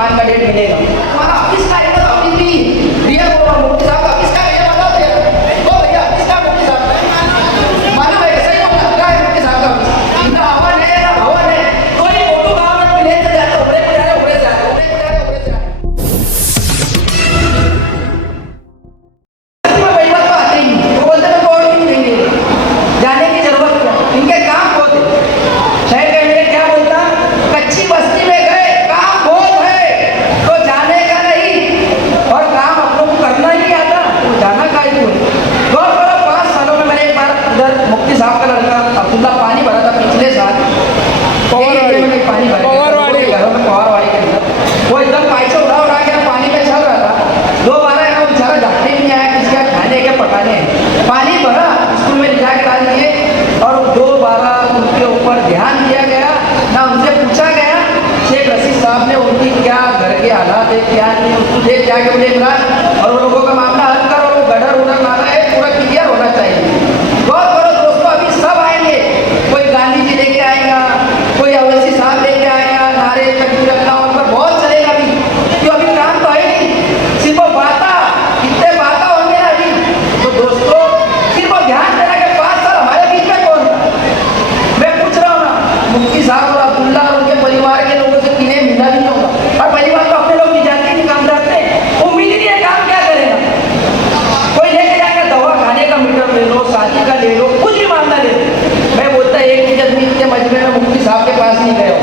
पान का डेट मिलेगा। हमारा ऑफिस का है, ऑफिस भी रियल बोल रहा हूँ, मुफ्ती साहब का ऑफिस का है, ये बताओ तो यार। ओ भैया ऑफिस का मुफ्ती साहब का मालूम है, सही बोल रहा है मुफ्ती साहब का ऑफिस। इनका हवन है ना भवन है, कोई फोटो गाँव में ले जाते हैं, उड़े को जा रहे, उड़े जा रहे, उड़े को जा रहे, उड़े जा रहे। जाने की जरूरत क्या, इनके काम बहुत है। शहर के मेरे क्या बोलता, कच्ची बस्ती में गए, काम बहुत है तो जाने का नहीं, और काम आप लोग को करना ही आता तो जाना का ही कोई। गौर करो 5 सालों में मैंने एक बार उधर मुफ्ती साहब का लड़का अब्दुल्ला पानी भरा था पिछले साल, पानी भरा घरों में पवारवाड़ी के अंदर, वो एकदम पाइसे उड़ा के पानी में चल रहा था। 2 बार है बेचारा जाते नहीं आया, किसी का खाने के पकाने, पानी भरा स्कूल में ले जाके डाल दिए, और 2 बार उनके ऊपर ध्यान दिया गया ना, उनसे पूछा गया शेख रशीद साहब ने उनकी क्या घर के हालात है क्या नहीं, उसको देख जाके उन्हें इमरान और वो लोगों का मामला हल कर, और वो गडर उधर नाला है पूरा क्लियर होना चाहिए। गौर करो दोस्तों, अभी सब आएंगे, कोई गांधी जी लेके आएगा, कोई अवैसी साहब लेके आएगा, नारे तकबीर अल्लाह अकबर बहुत चलेगा अभी, क्यों अभी काम तो है नहीं, सिर्फ बाता कितने बाता होंगे ना अभी। तो दोस्तों सिर्फ ध्यान देना कि 5 साल हमारे बीच में कौन था। मैं पूछ रहा हूँ ना, मुफ्ती साहब और अब्दुल्ला और उनके परिवार के लोगों से किन्हें मिला भी नहीं होगा, और परिवार तो अपने लोग नहीं जानते कि काम करते हैं, उम्मीद ही नहीं है काम क्या करेगा। कोई लेके जाएगा दवा खाने का मीटर ले लो, शादी का ले लो, कुछ भी मामला ले लो। मैं बोलता एक चीज आदमी के मजमे में मुफ्ती साहब के पास नहीं गए हो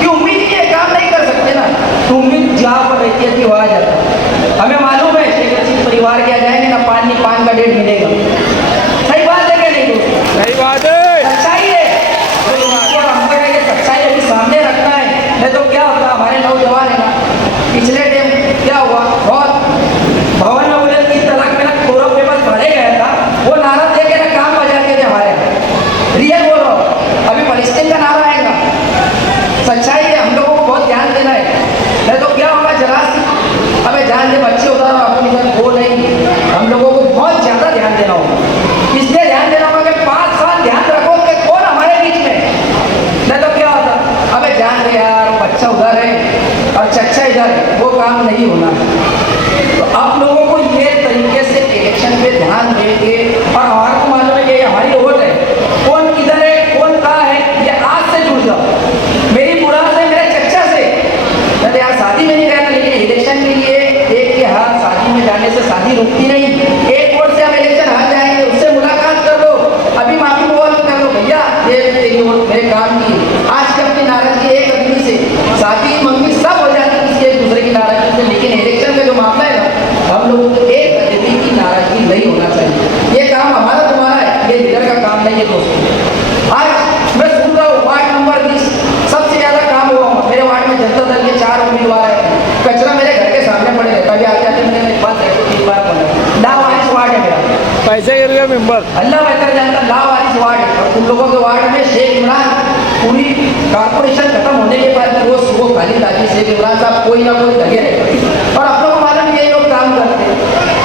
कि उम्मीद ही है काम नहीं कर सकते ना, तो उम्मीद जहाँ पर रहती है वहाँ जाता है। हमें मालूम है शेख रशीद परिवार के जाएंगे ना पान का डेट मिलेगा। सही बात है क्या नहीं दोस्तों? सही बात है, सच्चाई है, तो हमको ये सच्चाई अभी सामने रखना है। नहीं तो क्या होता, हमारे नौजवान है ना, पिछले टाइम क्या हुआ, बहुत भवन में बोले 3 तलाक में ना कोरम पेपर पढ़े गया था, वो नारा दे के ना काम बजाते थे हमारे। रियल बोल रहा हूँ, अभी फलस्तीन का नारा आएगा। सच्चाई है, हम लोगों को बहुत ध्यान देना है, नहीं तो क्या होगा जरा सी अबे जान दे बच्चे उधर अपनी वो नहीं, हम लोगों को बहुत ज्यादा ध्यान देना होगा। इसलिए ध्यान देना होगा कि 5 साल ध्यान रखो कि कौन हमारे बीच में, नहीं तो क्या होता अबे जान दे यार बच्चा उधर है और चच्चा इधर है, वो काम नहीं होना। तो आप लोगों को ये तरीके से इलेक्शन पे ध्यान देंगे, और हमारे को मालूम है कि हमारी वोट है, कौन किधर है कौन कहाँ है, ये आज से जुड़ जाओ। मेरी बुरा से मेरे चच्चा से, मैं यार शादी में नहीं गया था, लेकिन इलेक्शन के लिए एक के हाथ शादी में जाने से शादी रुकती नहीं। एक वोट से हम इलेक्शन हार जाएंगे, उससे मुलाकात कर लो, अभी माफी बोल कर लो, भैया ये वोट मेरे काम की। आज की अपनी नाराजगी एक आदमी से, शादी मंगी सब हो जाती है किसी एक दूसरे की नाराजगी से, लेकिन इलेक्शन का जो मामला है ना, हम लोगों को एक आदमी की नाराजगी नहीं होना चाहिए। ये काम हमारा तुम्हारा है, ये लीडर का काम नहीं है दोस्तों। आज मैं सुन रहा हूँ वार्ड नंबर 20 सबसे ज्यादा काम हुआ, मेरे वार्ड में जनता दल के 4 उम्मीदवार है, कचरा मेरे घर के सामने पड़े रहता, कभी आते आते मैंने एक बात 3 बार बोला, लावारिस वार्ड है मेरा, पैसे गिर गए मेंबर, अल्लाह बेहतर जानता, लावारिस वार्ड है। और तुम लोगों के वार्ड में शेख इमरान पूरी कारपोरेशन खत्म होने के बाद वो सुबह खाली ताकि शेख इमरान साहब कोई ना कोई लगे रहे, और आप लोगों को मालूम ये लोग काम करते हैं।